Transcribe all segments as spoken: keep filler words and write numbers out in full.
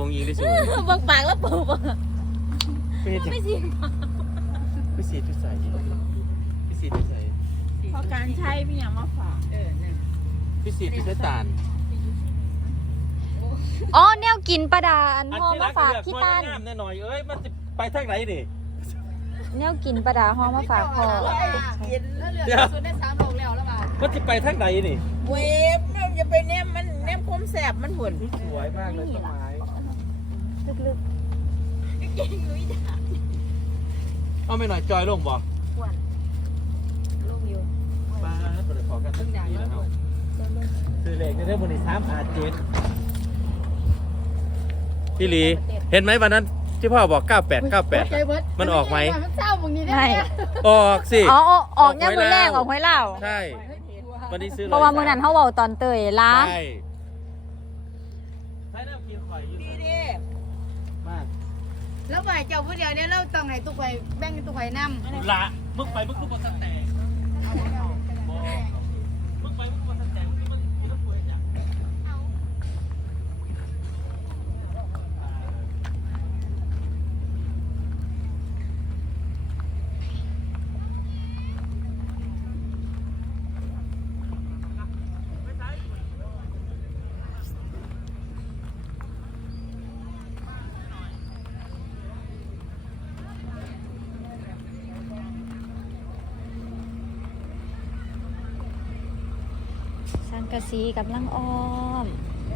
ของยิงได้สูงบางปากแล้วปูบไม่สิพิเศษพิเศษพิเศษพิเศษพอการใช้มีอย่างมาฝากเออเนี่ยพิเศษพิเศษตาลอ๋อแนวกินประดาอันห่อมาฝากพี่ตั้นแน่หน่อยเอ้ยมันจะไปทางไหนดิแนวกินประดาห่อมาฝากพ่อเดี๋ยวสุดได้สามโลแล้วแล้วป่ะมันจะไปทางไหนนี่เวฟเนี่ยจะไปแนมมันแนมคมแสบมันหุ่นสวยมากเลยต้นไม้ลึกเก่งลุยด่าเอาไม่หน่อยจอยลงบ่ควนลูกอยู่มาเปิดขอกันสักทีนะครับซื้อเลขจะได้บริษัทอาเจ็ดพี่ลีเห็นไหมวันนั้นที่พ่อบอกเก้าแปดเก้าแปดมันออกไหมมันเศร้ามึงนี่ๆได้ไม่ออกสิอ๋อออกเนี่ยมือแรกออกหวยเล่าใช่วันนี้ซื้อเพราะว่ามือนั้นเขาเว้าตอนเตยล้าใช่ใช้น้ำกินข่อยอยู่ดีดีมากแล้วฝ่ายเจ้าผู้เดียวเนี่ยเราต้องให้ตุ๊กไข่แบ่งตุ๊กไข่น้ำละมึงไปมึงกูบอสแตกมึงไปมึงกูบอสแตกมึงมึงกินน้ำป่วยจ้ะสังกะสีกับลังอ้อม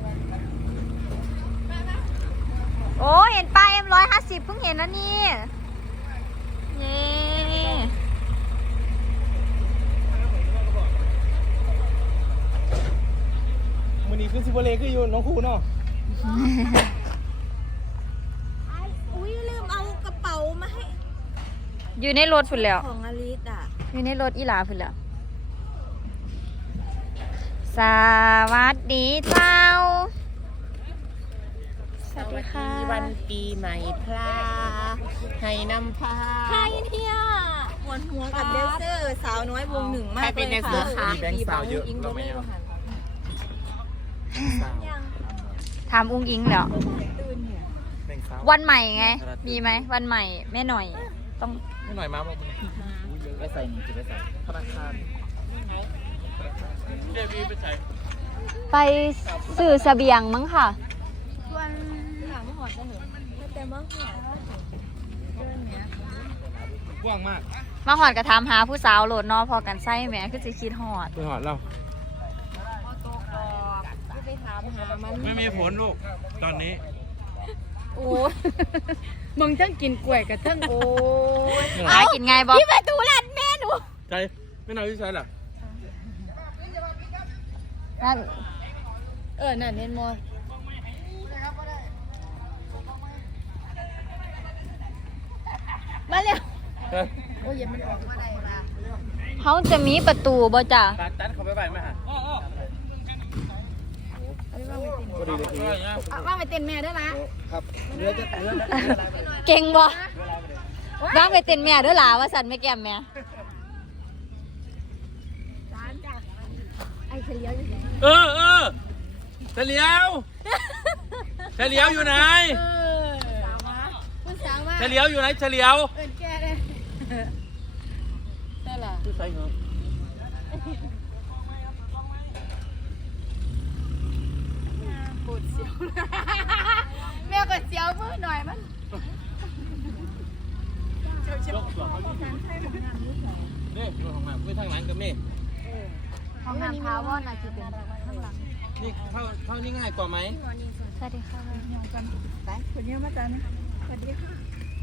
โอ้เห็นป้ายเอ็มร้อยห้าสิบเพิ่งเห็นนะนี่เย้มือนี้ขึ้นซิบเลคืออยู่น้องครูเนาะอุ้ยลืมเอากระเป๋ามาให้อยู่ในรถฝุ่นแล้วของอลิสอ่ะอยู่ในรถอีหลาฝุ่นแล้วสวัสดีเจ้าสวัสดีค่ะวันปีใหม่พลาให้นำพาใครเนี่ยหวนหัวกับแดนเซอร์สาวน้อยวงหนึ่งมากใครเป็นแดนเซอร์คะมีแบงค์สาวเยอะเราไม่เอาถามอุ้งอิงเหรอแบงค์สาววันใหม่ไง มีไหมวันใหม่แม่หน่อย ต้องไม่หน่อยมาบอกไปใส่นี่จะไปใส่ธนาคารเดี๋ยวมีไปใส่ไปสื่อเสบียงมั้งค่ะวันหลังหอดจะเห็นไม่เต็มบ้างหอดเดินเนี้ยกว้างมากมาหอดกระทำหาผู้สาวโหลดเนอพอกันไส้แหม่คือจะคิดหอดไปหอดเราเอาตัวกรอบที่ไปถามหามันไม่มีผลลูกตอนนี้โอ้มึงทั้งกินกล้วยกับทั้งโอ้ยหากินไงบอกพี่ประตูร้านแม่หนูใจไม่นอนที่ใช่หรอนั่นเออนั่นเห็นมอมาเร็วโอ้ยมันออกมาได้ละเขาจะมีประตูบ่จ้ะตัดตัดเขาไปไปไหมฮะพอดีเลยทีเอาว่าไปเต้นแม่ได้ละครับเรือจะเรือเก่งบ่ว่างไปเต้นแม่เด้วยหลาว่าสันไม่แก้มแม่ร้านจ้ะไอ้เฉลียวอยู่ไหนเออเออเฉลียวเฉลียวอยู่ไหนเออสาวมาคุณสาวมาเฉลียวอยู่ไหนเฉลียวเอินแกเลยนั่นแหละคือใส่เหรอปวดเสียวแม่ก็เสียวมือหน่อยมันลกตัวเขานี่รถของมาไปทางหลังกับนี่ของนางพาวอนอาจจะเป็นข้างหลังนี่เข้าเข้านี่ง่ายกว่าไหมสวัสดีค่ะไปคนเยอะมาจ้านะสวัสดีค่ะ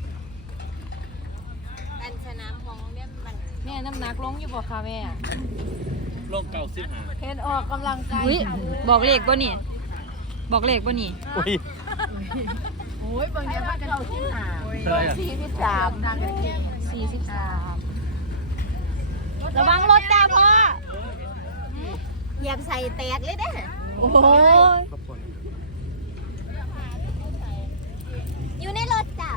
อันสนามของเรียนมันแม่น้ำหนักลงอยู่บ่คะแม่ลงเก่าสิบห้าเห็นออกกำลังกายอุ้ยบอกเลขบ่นี่ บอกเลขบ่นี่อุ้ยโอ้ยบางทีว่ากันที่หาอะไรอ่ะสี่สิบสามทางกันที่สี่สิบสามระวังรถจ้าพ่อเหยียบใส่แตกเลยเด้โอ้ยขอบคุณอยู่ในรถจ้ะ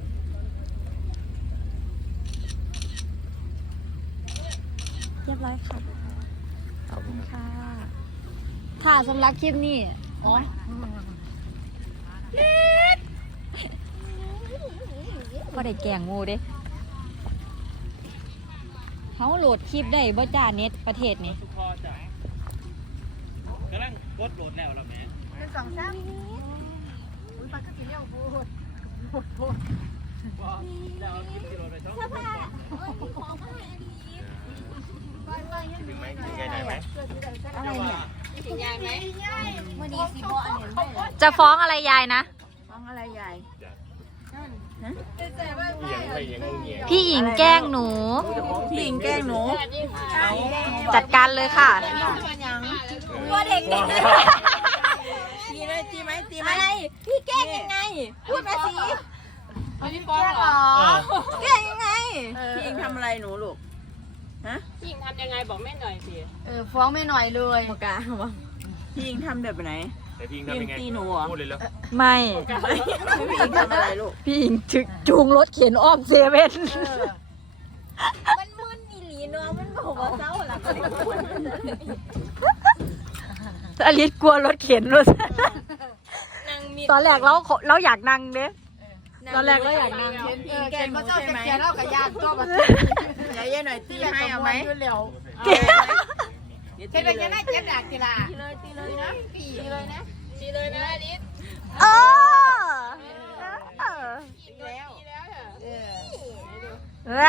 เรียบร้อยค่ะ ขอบคุณค่ะ ค่ะสำหรับคลิปนี้ อ๋อเล่นได้แกล้งหมู่เด้เฮาโหลดคลิปได้บ่จ้าเน็ตประเทศนี้สุพอจ้ะกำลังกดโหลดแล้วล่ะแม่เป็นสองสามอุ้ยปลาก็กินเลี้ยวโคตรโคตรโคตรว่าจะเอาคลิปที่โหลดไปช่องเสื้อผ้าเอ้ยมีของมาให้อันนี้ไปไปให้ถึงไหมถึงไงไหมอะไรเนี่ยถึงยายไหมวันนี้ซีโบอันเห็นไหมจะฟ้องอะไรยายนะฟ้องอะไรยายพี่หญิงแกล้งหนูพี่หญิงแกล้งหนูจัดการเลยค่ะตัวเด็กเด็กตีเลยตีไหมตีไหมอะไรพี่แกล้งยังไงพูดมาสิพี่ฟ้องเหรอแกล้งยังไงพี่หญิงทำอะไรหนูลูกฮะพี่หญิงทำยังไงบอกแม่หน่อยสิเออฟ้องไม่หน่อยเลยปากกาพี่หญิงทำแบบไหนแต่พิงทำยังไงตีหนูเหรอพูดเลยแล้วไม่พี่หญิงทำอะไรลูกพี่หญิงถึกจูงรถเข็นอ้อมเซเว่นมันมึนอีหลีเนาะมันบอกว่าเศร้าหลังอลิสกลัวรถเข็นรถนางมีตอนแรกเราเราอยากนั่งเด้ตอนแรกเราอยากนั่งเห็นเออแกงก็เจ้าจะเขียนเล่ากับญาติก็มาเดี๋ยวเย็นหน่อยตีให้เอาไหมเทเป็นยังไงเจ็บดักทีละตีเลยตีเลยนะตีเลยนะดีเลยนะอลิสเออเอออีกแล้วอีกแล้วเหรอนะ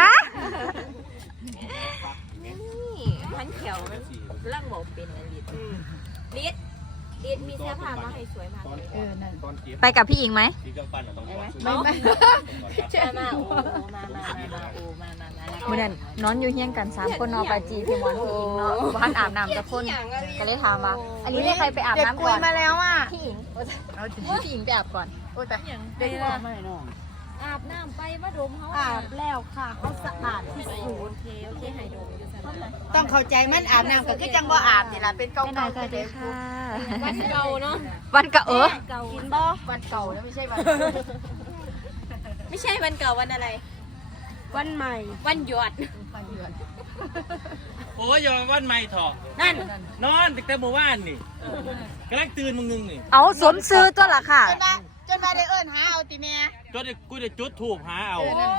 พันเขียวมันร่างบอกเป็นอลิสลิสลิสมีเสื้อผ้ามาให้สวยมากเออนั่นตอนเก็บไปกับพี่หญิงไหมที่เครื่องปั้นต้องก่อนไม่ไม่เชื่อมาโอ้มามามาโอ้มามามาเมื่อนั้นนอนอยู่เฮียงกันสามคนนอนไปจีพี่มอนพี่หญิงเนาะบ้านอาบน้ำจะคนก็เลยถามว่าอันนี้ใครไปอาบเด็กน้ำคุก่ยอนมาแล้วอ่ะพี่หญิงพี่หญิงไปอาบก่อนโอ้แต่เด็กคุยมาหน่อยอาบน้ำไปมาดมเขาอาบแล้วค่ะเขาสะอาดที่สุดโอเคโอเคให้ดมอยู่สันต้องเข้าใจมันอาบน้ำก็คือจังบ่อาบนี่ล่ะเป็นเก่าไม่นายๆสวัสดีค่ะวันเก่าเนาะวันกะเออเก่ากินบ่วันเก่าแล้วไม่ใช่วันไม่ใช่วันเก่าวันอะไรวันใหม่วันหยดวันเดือนโอ้ยยอมวันใหม่เถอะนั่นนอนตั้งแต่เมื่อวานนี่กำลังตื่นมึงนึงนี่เอาสมซื้อตัวละค่ะจนมาจนมาได้เอิ้นหาเอาติแม่จนได้กูได้จุดถูกหาเอา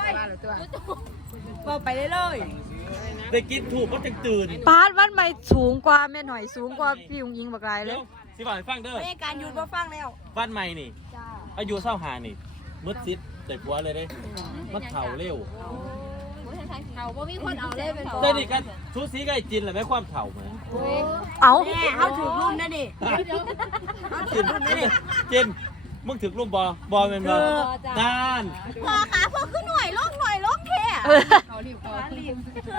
บอกไปเลยเลยได้กินถูกก็จังตื่นปาดวันใหม่สูงกว่าแม่หน่อยสูงกว่าพี่หญิงยิงบักไรเลเดี๋ยยวสิบอกให้ฟังเด้อไม่การหยุดบ่ฟังแล้ววันใหม่นี่อายุเศร้าหานี่มืดซิดแต่กลัวเลยเด้มันเข่าเร็วเขาว่ามีคนเอาเลยเป็นได้ดิกันซูซีก็ไอ้จินแหละไม่ความเข่าเหมือนเอาแม่เขาถือรุ่นนะดิจินจินมึงถึงรูปบอบอเป็นบอนานพอขาพอขึ้นหน่อยลงหน่อยลงแค่เออ